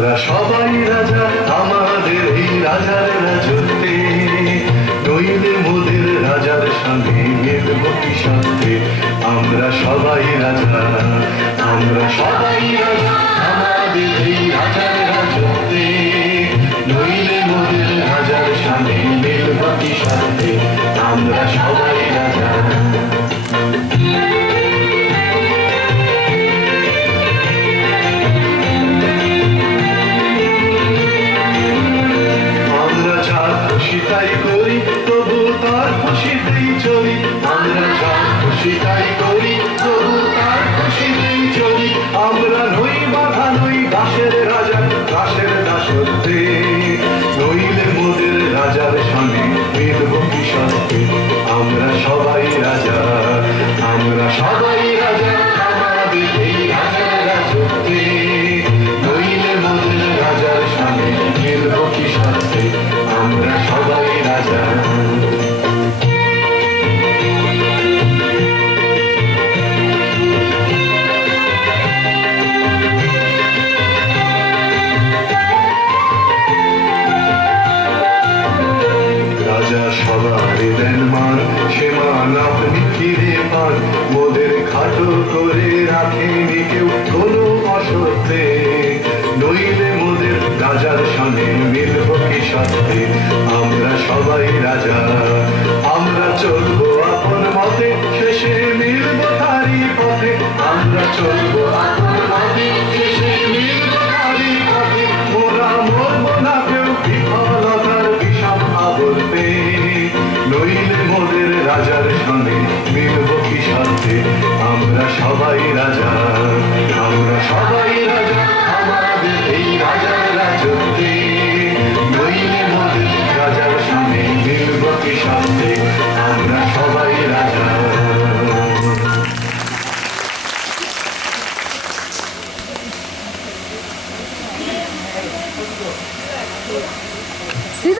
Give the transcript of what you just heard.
আমরা সবাই রাজা আমাদের এই রাজার রাজত্বে, নইলে মোদের রাজার সঙ্গে মিলব কি সাথে। আমরা সবাই রাজা, আমরা সবাই রাজা আমাদের এই রাজার রাজত্বে, নইলে মোদের রাজার সঙ্গে মিলব কি সাথে। আমরা সবাই রাজা। তাই করি তবু তার খুশিতেই চলি, আমরা যা খুশি তাই করি তবু তার খুশিতেই চলি। আমরা নই বাধা নই দাসের রাজা, দাসের দাসত্বে, নইলে মোদের রাজার সঙ্গে মিলব কি সাথে। আমরা সবাই রাজা, আমরা সবাই রাজা আমাদের এই রাজার রাজত্বে, নইলে মোদের রাজার সঙ্গে মিলব কি সাথে। আমরা সবাই রাজা। রাজা সবাই দেন মান, সে মান আপনি ফিরে পান, মোদের খাটো করে রাখেনি কেউ কোনো অসত্যে, নইলে মোদের রাজার সঙ্গে মিলব কি সাথে। আমরা সবাই রাজা, আমরা চলবো আপন মতে, শেষে মিলব তারই পথে। আমরা চলবো